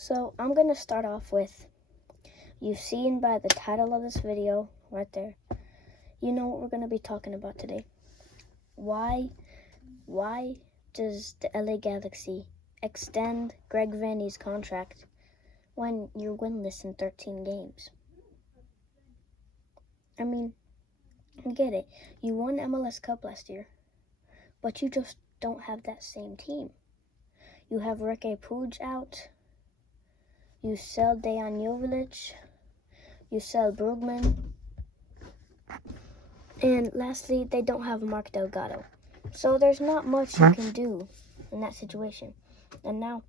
So I'm going to start off with, you've seen by the title of this video right there, you know what we're going to be talking about today. Why does the LA Galaxy extend Greg Vanney's contract when you're winless in 13 games? I mean, I get it. You won MLS Cup last year, but you just don't have that same team. You have Ricky Puig out. You sell Dejan Joveljic. You sell Brugman. And lastly, they don't have Mark Delgado. So there's not much you can do in that situation. And now,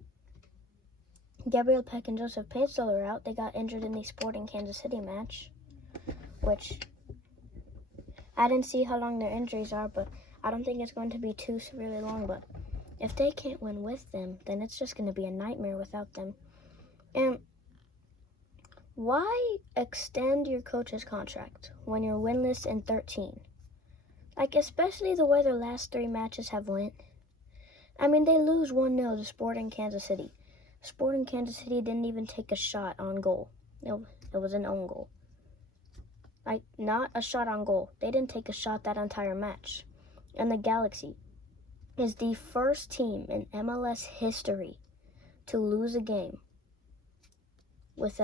Gabriel Peck and Joseph Paintstil are out. They got injured in the Sporting Kansas City match, which I didn't see how long their injuries are, but I don't think it's going to be too severely long. But if they can't win with them, then it's just going to be a nightmare without them. And why extend your coach's contract when you're winless in 13? Like, especially the way their last 3 matches have went. I mean, they lose 1-0 to Sporting Kansas City. Sporting Kansas City didn't even take a shot on goal. It was an own goal. Like, not a shot on goal. They didn't take a shot that entire match. And the Galaxy is the first team in MLS history to lose a game with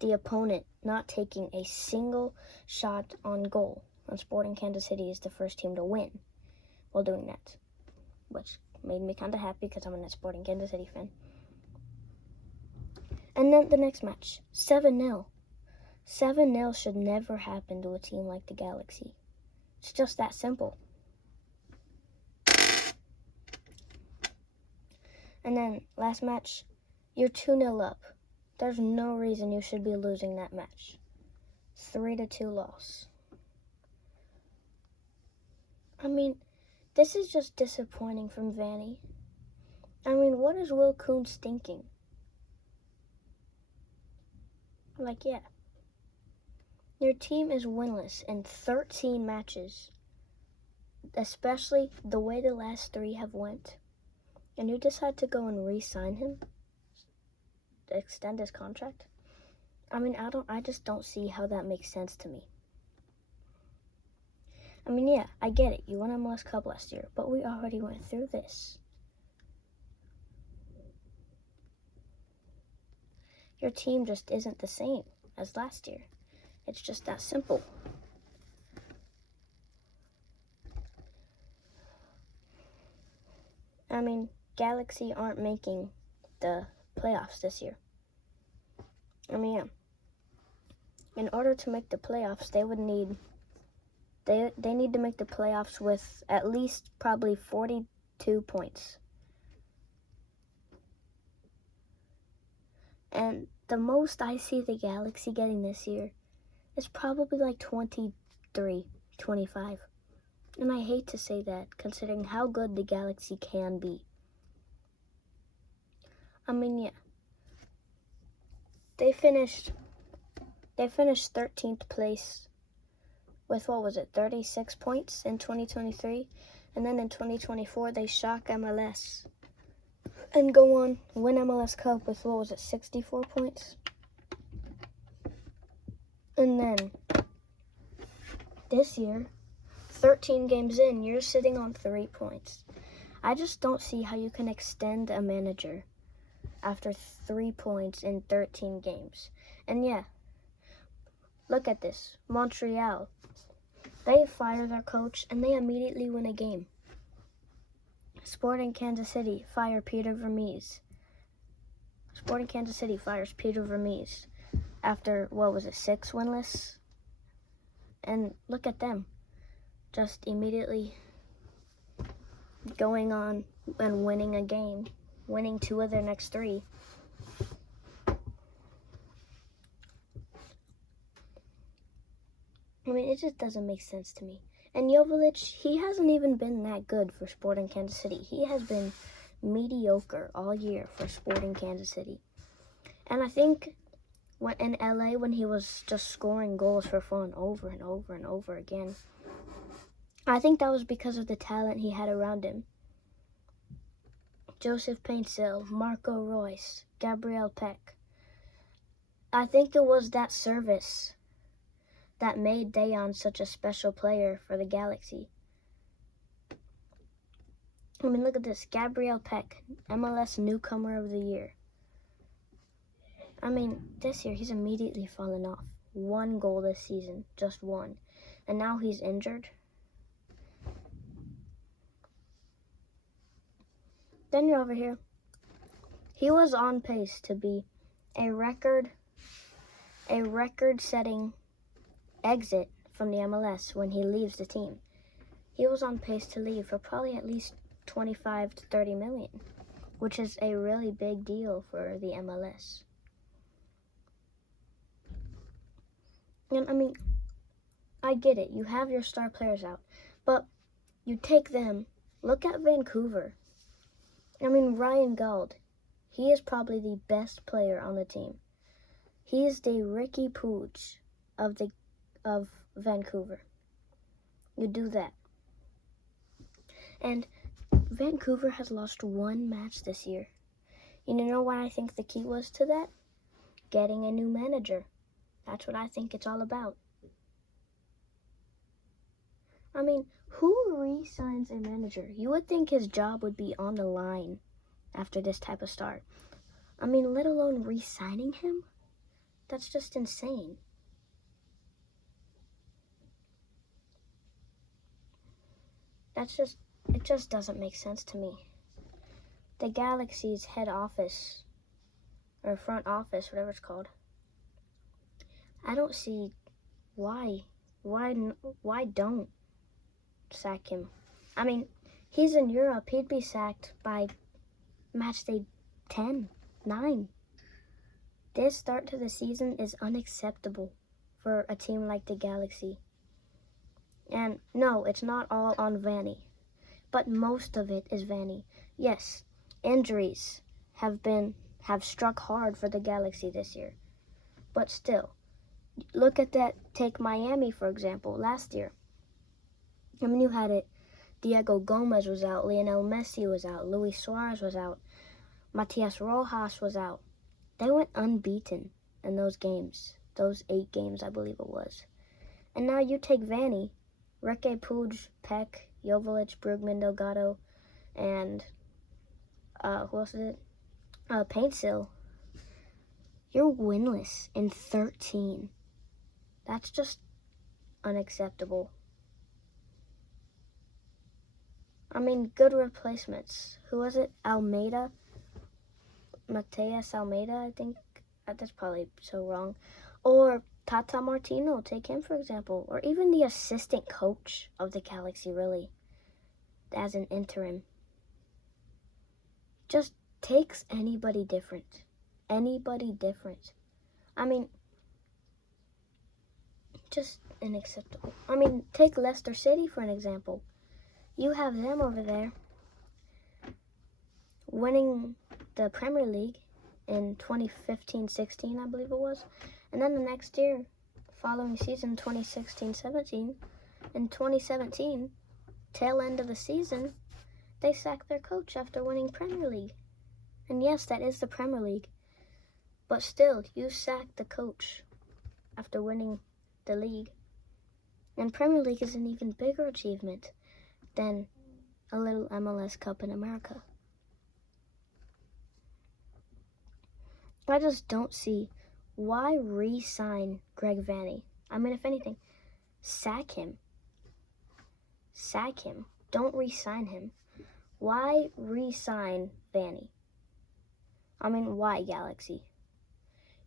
the opponent not taking a single shot on goal. And Sporting Kansas City is the first team to win while doing that, which made me kind of happy because I'm a Sporting Kansas City fan. And then the next match, 7-0. 7-0 should never happen to a team like the Galaxy. It's just that simple. And then last match, you're 2-0 up. There's no reason you should be losing that match. 3-2 loss. I mean, this is just disappointing from Vanney. I mean, what is Will Kuntz thinking? Like, yeah. Your team is winless in 13 matches, especially the way the last 3 have went. And you decide to go and re-sign him? To extend his contract? I mean, I just don't see how that makes sense to me. I mean, yeah, I get it. You won MLS Cup last year, but we already went through this. Your team just isn't the same as last year. It's just that simple. I mean, Galaxy aren't making the playoffs this year. I mean, yeah. In order to make the playoffs, they need to make the playoffs with at least probably 42 points. And the most I see the Galaxy getting this year is probably like 23, 25. And I hate to say that, considering how good the Galaxy can be. I mean, yeah. They finished 13th place with, 36 points in 2023. And then in 2024, they shock MLS and go on, win MLS Cup with, 64 points? And then this year, 13 games in, you're sitting on 3 points. I just don't see how you can extend a manager after 3 points in 13 games. And yeah, look at this. Montreal. They fire their coach and they immediately win a game. Sporting Kansas City fire Peter Vermees. Sporting Kansas City fires Peter Vermees after, 6 winless? And look at them. Just immediately going on and winning a game. Winning 2 of their next 3. I mean, it just doesn't make sense to me. And Joveljic, he hasn't even been that good for Sporting Kansas City. He has been mediocre all year for Sporting Kansas City. And I think in LA, when he was just scoring goals for fun over and over and over again, I think that was because of the talent he had around him. Joseph Paintsill, Marco Royce, Gabriel Peck. I think it was that service that made Dayon such a special player for the Galaxy. I mean, look at this. Gabriel Peck, MLS Newcomer of the Year. I mean, this year he's immediately fallen off. 1 goal this season, just 1. And now he's injured. Then you're over here. He was on pace to be a record-setting exit from the MLS when he leaves the team. He was on pace to leave for probably at least 25 to 30 million, which is a really big deal for the MLS. And I mean, I get it. You have your star players out, but you take them. Look at Vancouver. I mean, Ryan Gauld. He is probably the best player on the team. He is the Ricky Puig of Vancouver. You do that. And Vancouver has lost 1 match this year. You know what I think the key was to that? Getting a new manager. That's what I think it's all about. I mean, who re-signs a manager? You would think his job would be on the line after this type of start. I mean, let alone re-signing him? That's just insane. It just doesn't make sense to me. The Galaxy's head office, or front office, whatever it's called, I don't see why don't sack him. I mean, he's in Europe. He'd be sacked by match day 10, 9. This start to the season is unacceptable for a team like the Galaxy. And no, it's not all on Vanney, but most of it is Vanney. Yes, injuries have struck hard for the Galaxy this year, but still, look at that. Take Miami, for example, last year. I mean, you had it. Diego Gomez was out. Lionel Messi was out. Luis Suarez was out. Matias Rojas was out. They went unbeaten in those games. Those 8 games, I believe it was. And now you take Vanney, Ricky Puig, Peck, Joveljic, Brugman, Delgado, and who else is it? Paintsill. You're winless in 13. That's just unacceptable. I mean, good replacements. Who was it? Almeida? Mateus Almeida, I think. That's probably so wrong. Or Tata Martino, take him for example. Or even the assistant coach of the Galaxy, really, as an interim. Just takes anybody different. Anybody different. I mean, just unacceptable. I mean, take Leicester City for an example. You have them over there winning the Premier League in 2015-16, I believe it was. And then the next year, following season, 2016-17, in 2017, tail end of the season, they sacked their coach after winning Premier League. And yes, that is the Premier League. But still, you sacked the coach after winning the league. And Premier League is an even bigger achievement than a little MLS Cup in America. I just don't see why re-sign Greg Vanney. I mean, if anything, sack him. Sack him. Don't re-sign him. Why re-sign Vanney? I mean, why, Galaxy?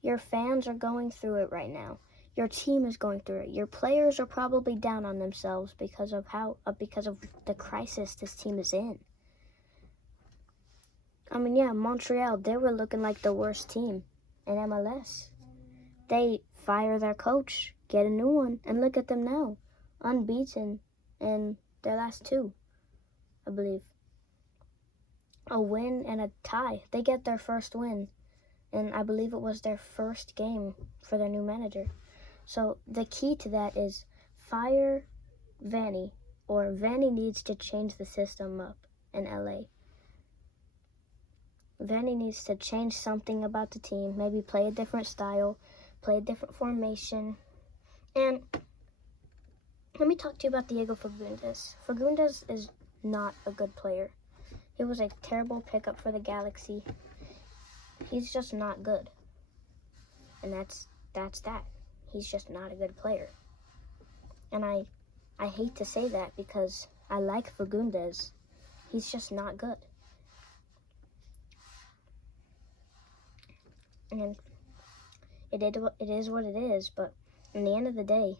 Your fans are going through it right now. Your team is going through it. Your players are probably down on themselves because of the crisis this team is in. I mean, yeah, Montreal, they were looking like the worst team in MLS. They fire their coach, get a new one, and look at them now, unbeaten in their last 2, I believe. A win and a tie. They get their first win, and I believe it was their first game for their new manager. So the key to that is fire Vanney, or Vanney needs to change the system up in LA. Vanney needs to change something about the team. Maybe play a different style, play a different formation. And let me talk to you about Diego Fagundes. Fagundes is not a good player. He was a terrible pickup for the Galaxy. He's just not good. And that's that. He's just not a good player. And I hate to say that because I like Fagundes. He's just not good. And it is what it is, but in the end of the day,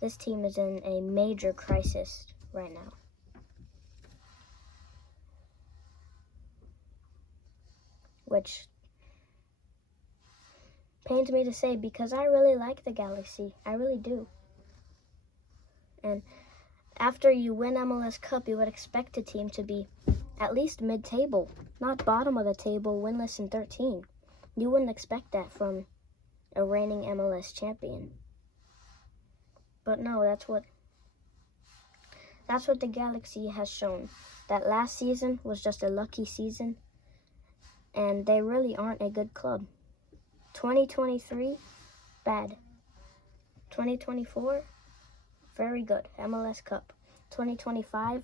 this team is in a major crisis right now. Which pains me to say because I really like the Galaxy. I really do. And after you win MLS Cup, you would expect a team to be at least mid-table, not bottom of the table, winless in 13. You wouldn't expect that from a reigning MLS champion. But no, that's what the Galaxy has shown. That last season was just a lucky season, and they really aren't a good club. 2023, bad. 2024, very good. MLS Cup. 2025,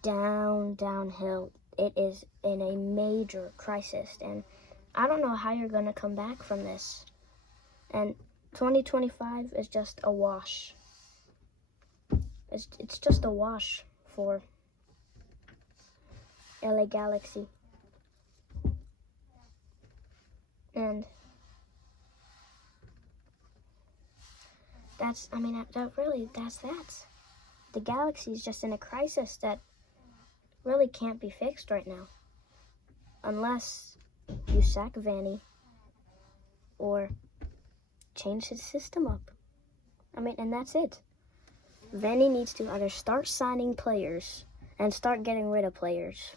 downhill. It is in a major crisis, and I don't know how you're going to come back from this. And 2025 is just a wash. It's just a wash for LA Galaxy. And that's that. The Galaxy is just in a crisis that really can't be fixed right now. Unless you sack Vanney or change his system up. And that's it. Vanney needs to either start signing players and start getting rid of players,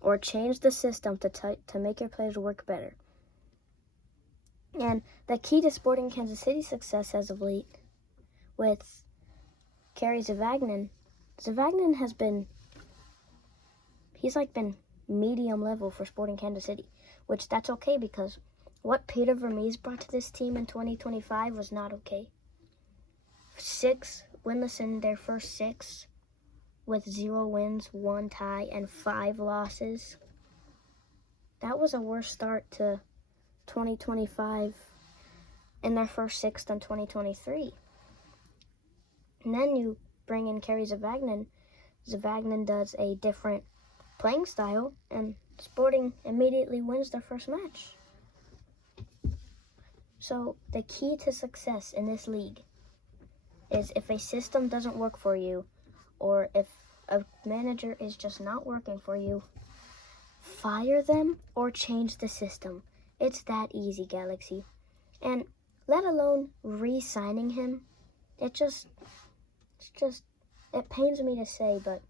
or change the system to make your players work better. And the key to Sporting Kansas City's success as of late with Kerry Zavagnin has been medium level for Sporting Kansas City, which that's okay because what Peter Vermees brought to this team in 2025 was not okay. 6 winless in their first 6 with 0 wins, 1 tie, and 5 losses. That was a worse start to 2025 in their first 6 than 2023. And then you bring in Kerry Zavagnin. Zavagnin does a different playing style, and Sporting immediately wins their first match. So the key to success in this league is if a system doesn't work for you, or if a manager is just not working for you, fire them or change the system. It's that easy, Galaxy. And let alone re-signing him, it pains me to say, but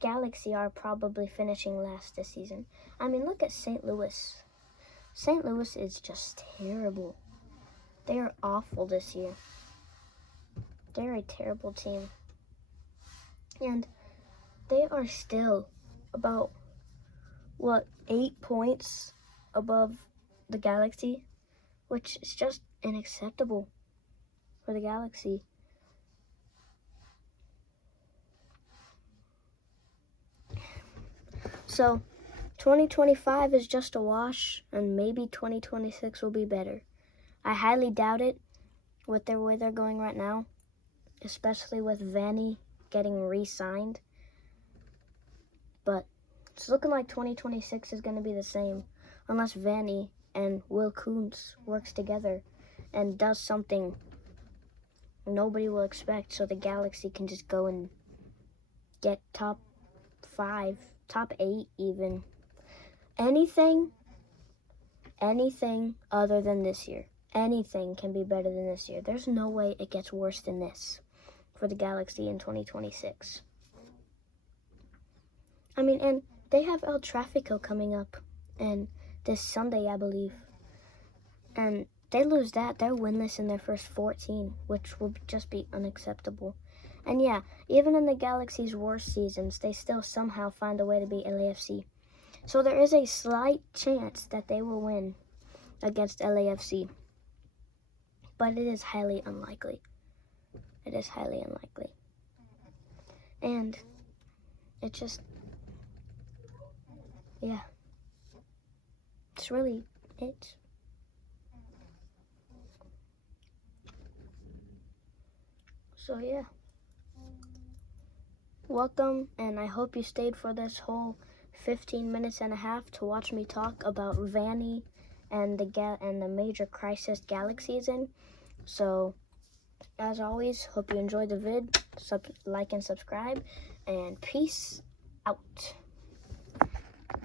Galaxy are probably finishing last this season. Look at St. Louis. St. Louis is just terrible. They are awful this year. They're a terrible team. And they are still about, 8 points above the Galaxy, which is just unacceptable for the Galaxy. So 2025 is just a wash, and maybe 2026 will be better. I highly doubt it with the way they're going right now, especially with Vanney getting re-signed. But it's looking like 2026 is going to be the same, unless Vanney and Will Kuntz works together and does something nobody will expect, so the Galaxy can just go and get top 5, top 8 even. Anything other than this year. Anything can be better than this year. There's no way it gets worse than this for the Galaxy in 2026. And they have El Tráfico coming up and this Sunday, I believe. And they lose that, they're winless in their first 14, which will just be unacceptable. And yeah, even in the Galaxy's worst seasons, they still somehow find a way to beat LAFC. So there is a slight chance that they will win against LAFC. But it is highly unlikely. It is highly unlikely. And it just, yeah. It's really it. So yeah. Welcome, and I hope you stayed for this whole 15 minutes and a half to watch me talk about Vanney and the major crisis Galaxy is in. So, as always, hope you enjoyed the vid. Like and subscribe, and peace out.